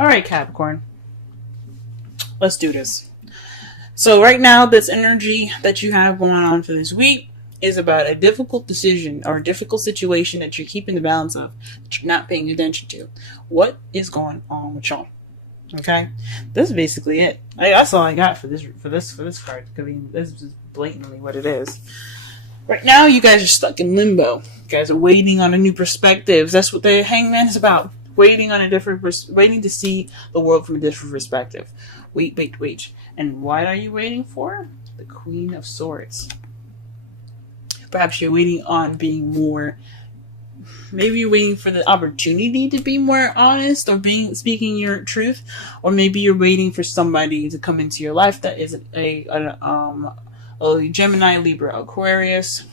All right, Capricorn. Let's do this. So right now, this energy that you have going on for this week is about a difficult decision or a difficult situation that you're keeping the balance of, that you're not paying attention to. What is going on with y'all? Okay, this is basically it. That's all I got for this card. I mean, this is blatantly what it is. Right now, you guys are stuck in limbo. You guys are waiting on a new perspective. That's what the Hangman is about. Waiting to see the world from a different perspective. Wait. And what are you waiting for? The Queen of Swords. Perhaps you're waiting on being more. Maybe you're waiting for the opportunity to be more honest or speaking your truth, or maybe you're waiting for somebody to come into your life that is a Gemini, Libra, Aquarius,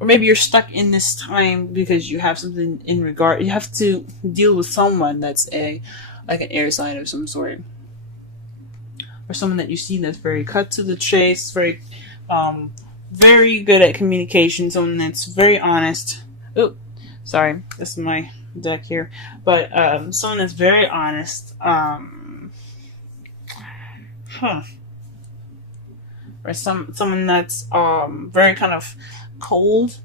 or maybe you're stuck in this time because you have something in regard. You have to deal with someone that's like an air sign of some sort, or someone that you see that's very cut to the chase, very good at communication, someone that's very honest. Oh, sorry, this is my deck here. But someone that's very honest. Or someone that's very kind of cold.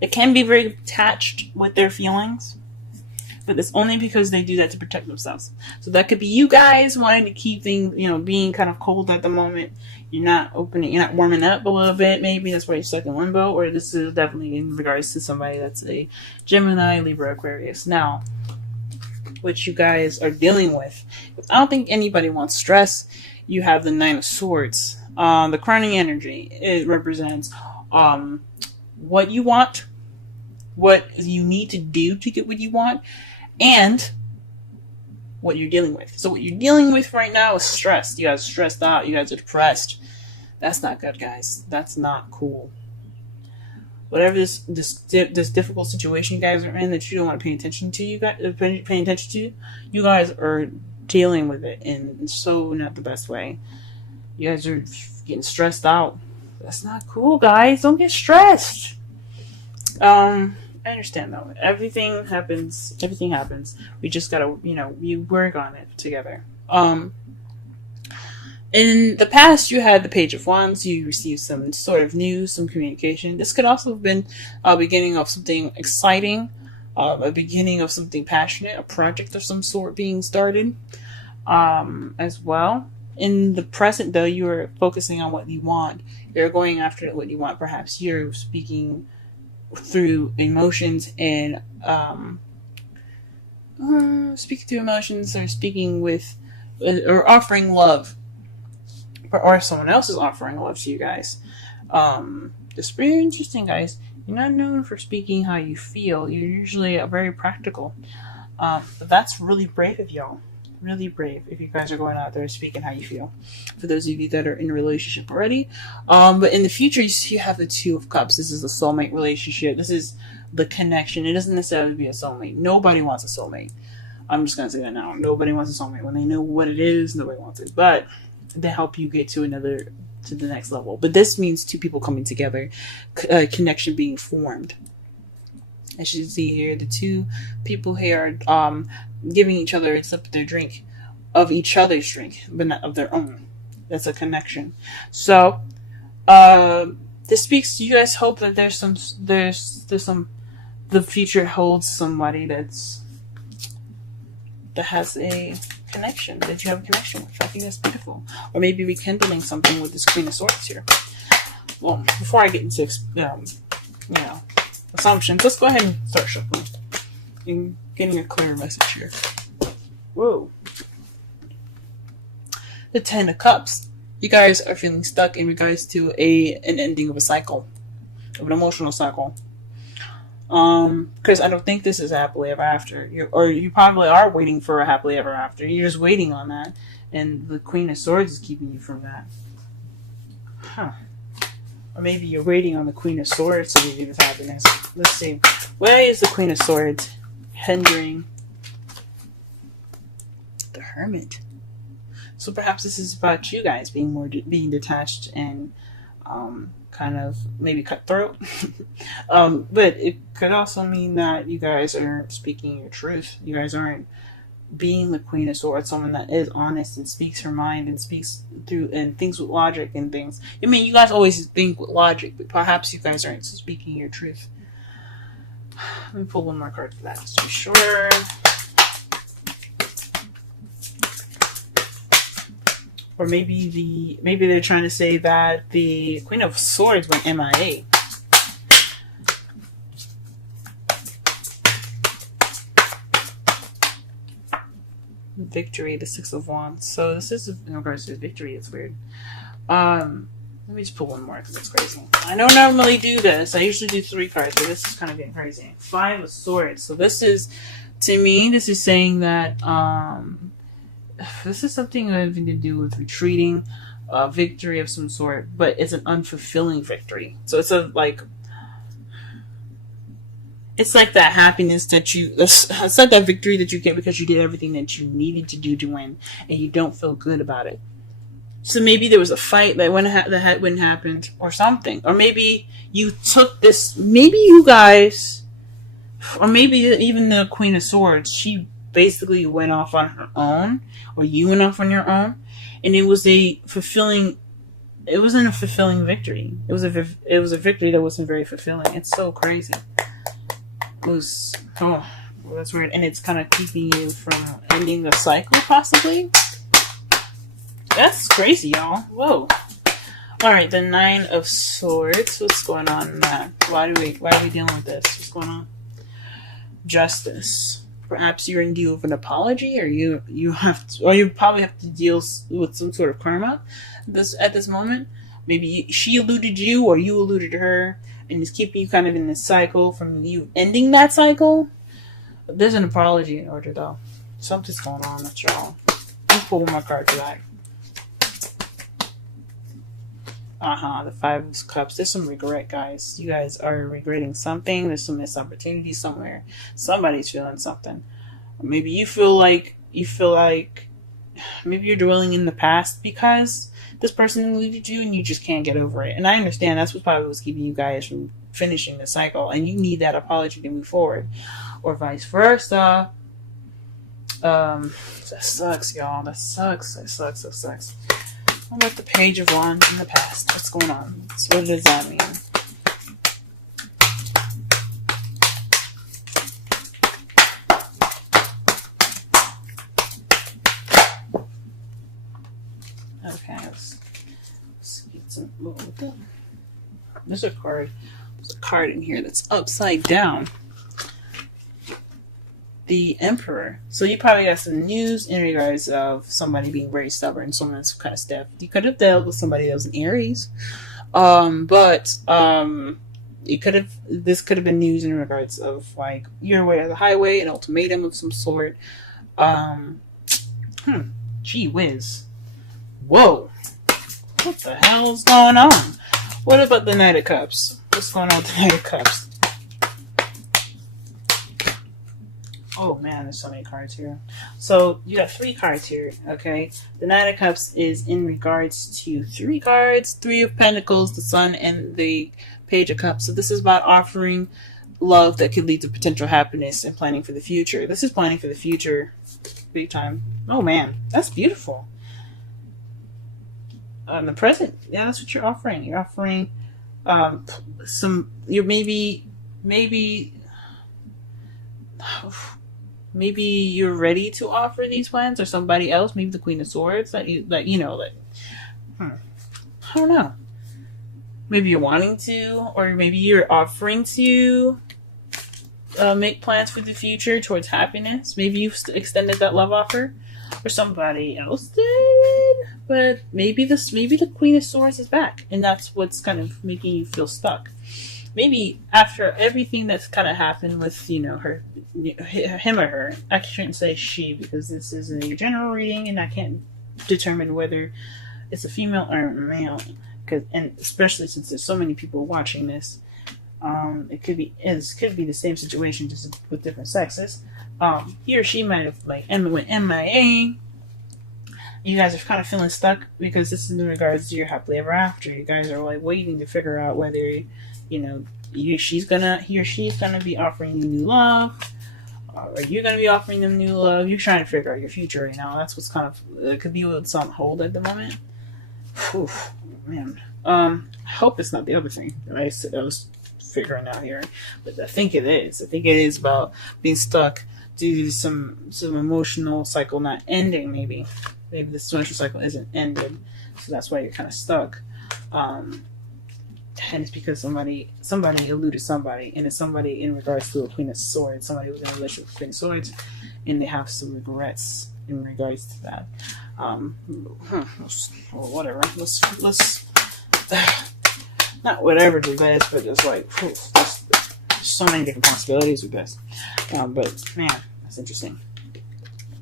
It can be very attached with their feelings, but it's only because they do that to protect themselves. So that could be you guys wanting to keep things, being kind of cold at the moment. You're not warming up a little bit. Maybe that's why you're stuck in limbo. Or this is definitely in regards to somebody that's a Gemini, Libra, Aquarius. Now, what you guys are dealing with. I don't think anybody wants stress. You have the Nine of Swords. The crowning energy. It represents what you want, what you need to do to get what you want, and what you're dealing with. So what you're dealing with right now is stress. You guys are stressed out. You guys are depressed. That's not good, guys. That's not cool. Whatever this difficult situation you guys are in that you don't want to pay attention to, you guys are dealing with it in so not the best way. You guys are getting stressed out. That's not cool, guys. Don't get stressed. I understand though. Everything happens. We just gotta, we work on it together. In the past, you had the Page of Wands. You received some sort of news, some communication. This could also have been a beginning of something exciting, a beginning of something passionate, a project of some sort being started, as well. In the present, though, you are focusing on what you want. You're going after what you want. Perhaps you're speaking through emotions and speaking with or offering love, or someone else is offering love to you guys. It's pretty interesting, guys. You're not known for speaking how you feel. You're usually very practical, but that's really brave of y'all. Really brave if you guys are going out there speaking how you feel. For those of you that are in a relationship already. But in the future, you have the Two of Cups. This is the soulmate relationship. This is the connection. It doesn't necessarily be a soulmate. Nobody wants a soulmate. I'm just going to say that now. Nobody wants a soulmate. When they know what it is, nobody wants it. But they help you get to the next level. But this means two people coming together, connection being formed. As you see here, the two people here are giving each other a sip of their drink, of each other's drink, but not of their own. That's a connection. So, this speaks to you guys. Hope that there's some. The future holds somebody that has a connection, that you have a connection with. I think that's beautiful. Or maybe rekindling something with this Queen of Swords here. Well, before I get into assumptions, let's go ahead and start shuffling and getting a clearer message here. Whoa. The Ten of Cups. You guys are feeling stuck in regards to an ending of a cycle, of an emotional cycle. Because I don't think this is happily ever after. You probably are waiting for a happily ever after. You're just waiting on that, and the Queen of Swords is keeping you from that. Or maybe you're waiting on the Queen of Swords to give you this happiness. Let's see. Where is the Queen of Swords hindering the Hermit? So perhaps this is about you guys being detached and kind kind of maybe cutthroat. But it could also mean that you guys aren't speaking your truth. You guys aren't being the Queen of Swords, someone that is honest and speaks her mind and speaks through and thinks with logic and things. I mean, you guys always think with logic, but perhaps you guys aren't speaking your truth. Let me pull one more card for that, just to be sure. Or maybe they're trying to say that the Queen of Swords went MIA. Victory, the Six of Wands. So this is in regards to victory. It's weird. Let me just pull one more because it's crazy. I don't normally do this. I usually do 3 cards, but this is kind of getting crazy. 5 of Swords. So this is, to me, this is saying that this is something having to do with retreating, victory of some sort, but it's an unfulfilling victory. So it's it's like that happiness that it's like that victory that you get because you did everything that you needed to do to win, and you don't feel good about it. So maybe there was a fight that wouldn't happen, or something, or maybe you took this. Maybe you guys, or maybe even the Queen of Swords, she basically went off on her own, or you went off on your own, and it wasn't a fulfilling victory. It was a victory that wasn't very fulfilling. It's so crazy. That's weird, and it's kind of keeping you from ending the cycle, possibly. That's crazy, y'all. Whoa. All right, the 9 of Swords. What's going on in that? Why are we dealing with this? What's going on? Justice. Perhaps you're in deal with an apology, or you probably have to deal with some sort of karma. At this moment, maybe she eluded you, or you eluded her, and it's keeping you kind of in this cycle from you ending that cycle. There's an apology in order, though. Something's going on with y'all. Let's pull one more card for that. The 5 of Cups. There's some regret, guys. You guys are regretting something. There's some missed opportunity somewhere. Somebody's feeling something. Maybe you feel like maybe you're dwelling in the past because this person eluded you and you just can't get over it. And I understand that's what probably was keeping you guys from finishing the cycle, and you need that apology to move forward, or vice versa. That sucks, y'all. That sucks. How about the Page of Wands in the past? What's going on? So what does that mean? Okay, let's get some. There's a card. There's a card in here that's upside down. The Emperor. So you probably got some news in regards of somebody being very stubborn, someone that's kind of stiff. You could have dealt with somebody that was an Aries, this could have been news in regards of like your way of the highway, an ultimatum of some sort. Gee whiz. Whoa. What the hell's going on? What about the Knight of Cups? What's going on with the Knight of Cups? Oh man, there's so many cards here. So you got 3 cards here, okay? The Knight of Cups is in regards to 3 cards: 3 of Pentacles, the Sun, and the Page of Cups. So this is about offering love that could lead to potential happiness and planning for the future. This is planning for the future, big time. Oh man, that's beautiful. The present, yeah, that's what you're offering. You're offering maybe you're ready to offer these plans, or somebody else, maybe the Queen of Swords I don't know. Maybe you're wanting to, or maybe you're offering to make plans for the future towards happiness. Maybe you've extended that love offer, or somebody else did. But maybe the Queen of Swords is back, and that's what's kind of making you feel stuck. Maybe after everything that's kind of happened with, her, him or her. I shouldn't say she, because this is a general reading and I can't determine whether it's a female or a male. And especially since there's so many people watching this, it could be the same situation, just with different sexes. He or she might have went MIA. You guys are kind of feeling stuck because this is in regards to your happily ever after. You guys are like waiting to figure out whether, you know, he or she's gonna be offering you new love, or you're gonna be offering them new love. You're trying to figure out your future right now. That's what's kind of, it could be what's on hold at the moment. Whew, man. I hope it's not the other thing that I was figuring out here, but I think it is. I think it is about being stuck due to some emotional cycle not ending. Maybe the social cycle isn't ended, so that's why you're kind of stuck. And it's because somebody eluded somebody, and it's somebody in regards to a Queen of Swords. Somebody was in a relationship with Queen of Swords, and they have some regrets in regards to that. Whatever. Let's not whatever to this, but just like there's so many different possibilities with this. But man, that's interesting.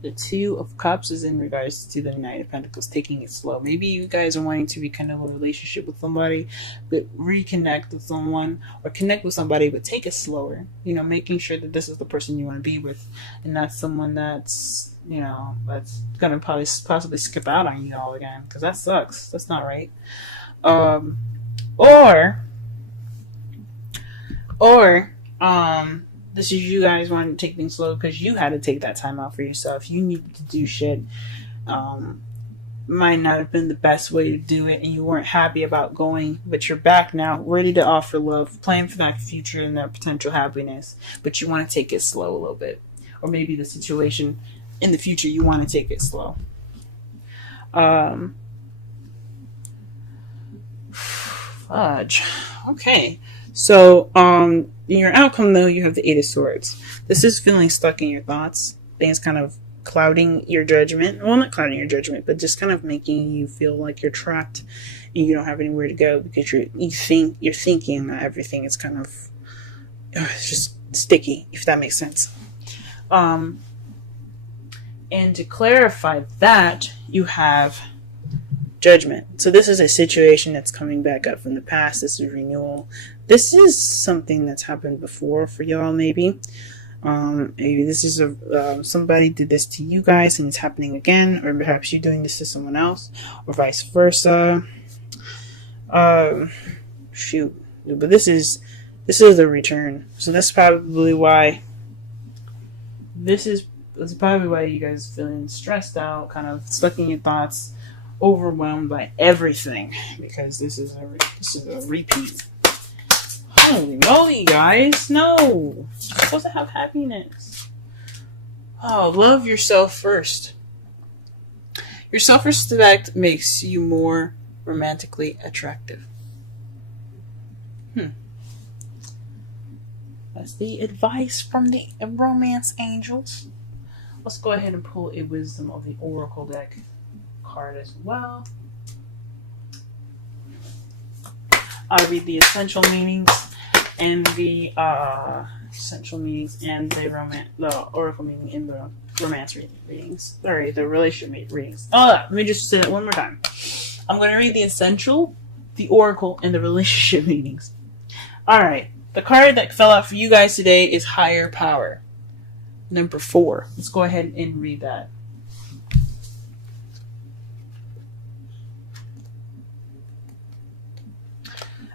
The Two of Cups is in regards to the Knight of Pentacles, taking it slow. Maybe you guys are wanting to rekindle a relationship with somebody, but reconnect with someone, or connect with somebody, but take it slower. You know, making sure that this is the person you want to be with, and not someone that's, you know, that's gonna possibly skip out on you all again, because that sucks. That's not right. This is you guys wanting to take things slow because you had to take that time out for yourself. You needed to do shit. Might not have been the best way to do it, and you weren't happy about going, but you're back now, ready to offer love, planning for that future and that potential happiness, but you want to take it slow a little bit. Or maybe the situation in the future, you want to take it slow. Fudge. Okay. So, in your outcome, though, you have the Eight of Swords. This is feeling stuck in your thoughts. Things kind of clouding your judgment. Well, not clouding your judgment, but just kind of making you feel like you're trapped and you don't have anywhere to go because you're thinking that everything is kind of it's just sticky, if that makes sense. And to clarify that, you have Judgment. So this is a situation that's coming back up from the past. This is renewal. This is something that's happened before for y'all, maybe. Maybe this is somebody did this to you guys and it's happening again, or perhaps you're doing this to someone else, or vice versa. Shoot. But this is the return. So that's probably why that's probably why you guys feeling stressed out, kind of stuck in your thoughts, overwhelmed by everything, because this is a repeat. Holy moly, guys! No, you're supposed to have happiness. Oh, love yourself first. Your self-respect makes you more romantically attractive. That's the advice from the romance angels. Let's go ahead and pull a Wisdom of the Oracle deck card as well. I'll read the essential meanings and the oracle meaning in the romance readings. Sorry, the relationship readings. Let me just say that one more time. I'm going to read the essential, the oracle, and the relationship meanings. Alright, the card that fell out for you guys today is Higher Power. Number 4. Let's go ahead and read that.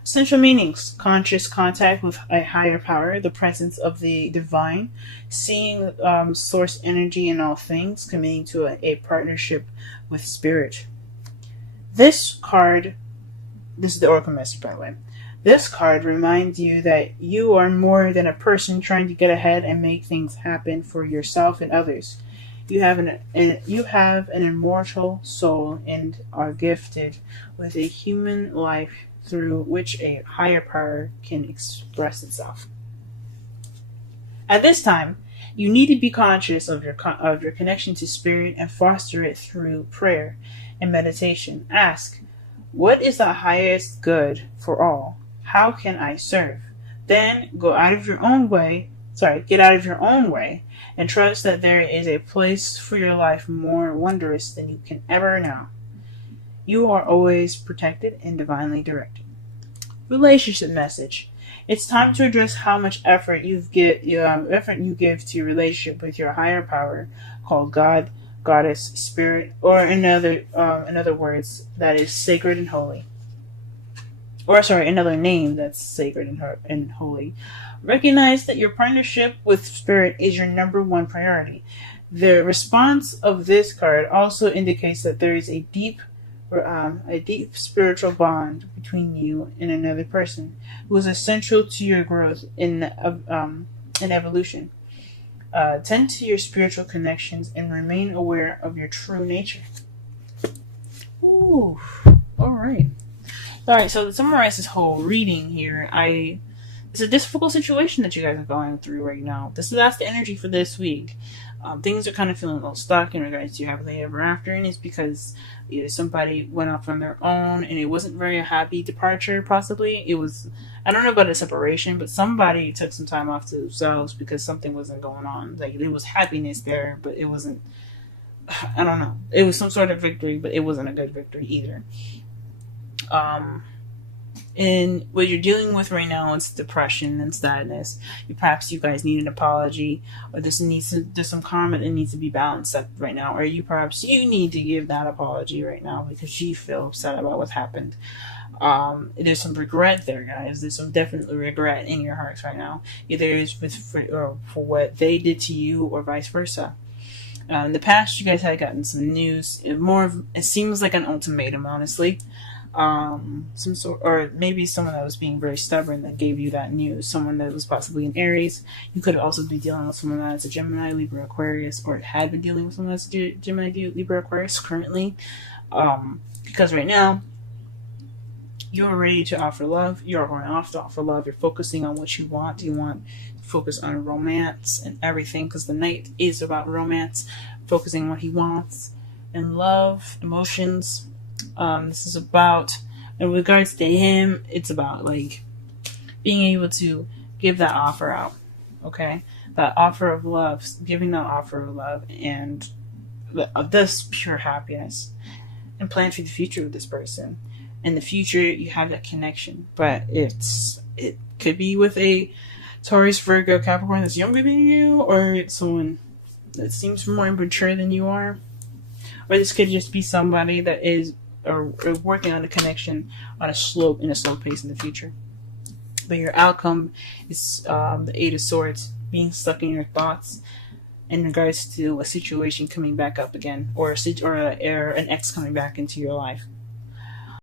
Essential meanings: conscious contact with a higher power, the presence of the divine, seeing source energy in all things, committing to a partnership with spirit. This is the Oracle Master, by the way. This card reminds you that you are more than a person trying to get ahead and make things happen for yourself and others. You have an immortal soul and are gifted with a human life through which a higher power can express itself. At this time, you need to be conscious of your connection to spirit and foster it through prayer and meditation. Ask, what is the highest good for all? How can I serve? Then get out of your own way and trust that there is a place for your life more wondrous than you can ever know. You are always protected and divinely directed. Relationship message. It's time to address how much effort you give to your relationship with your higher power called God, goddess, spirit, or in other words, that is sacred and holy. Or sorry, another name that's sacred and holy. Recognize that your partnership with spirit is your number one priority. The response of this card also indicates that there is a deep spiritual bond between you and another person who is essential to your growth in evolution. Tend to your spiritual connections and remain aware of your true nature. Ooh, all right. All right, so to summarize this whole reading here, it's a difficult situation that you guys are going through right now. That's the energy for this week. Things are kind of feeling a little stuck in regards to your happily ever after, and it's because either somebody went off on their own and it wasn't very a happy departure, possibly. It was, I don't know about a separation, but somebody took some time off to themselves because something wasn't going on. Like, there was happiness there, but it wasn't, I don't know. It was some sort of victory, but it wasn't a good victory either. And what you're dealing with right now is depression and sadness. Perhaps you guys need an apology, or there's some karma that needs to be balanced up right now, or perhaps you need to give that apology right now because you feel upset about what happened. There's some regret there, guys. There's some definitely regret in your hearts right now. Either it's for what they did to you, or vice versa. In the past, you guys had gotten some news. It seems like an ultimatum, honestly. Some sort, or maybe someone that was being very stubborn that gave you that news. Someone that was possibly an Aries. You could also be dealing with someone that's a Gemini, Libra, Aquarius, or had been dealing with someone that's a Gemini, Libra, Aquarius currently. Because right now, you're ready to offer love. You're going off to offer love. You're focusing on what you want. You want to focus on romance and everything, because the Knight is about romance, focusing on what he wants, and love, emotions. This is about, in regards to him, it's about like being able to give that offer out, okay? That offer of love, giving that offer of love, and this pure happiness, and plan for the future with this person. In the future, you have that connection, but it could be with a Taurus, Virgo, Capricorn that's younger than you, or it's someone that seems more immature than you are, or this could just be somebody that is working on a connection in a slow pace in the future. But your outcome is the Eight of Swords, being stuck in your thoughts in regards to a situation coming back up again, or an ex coming back into your life.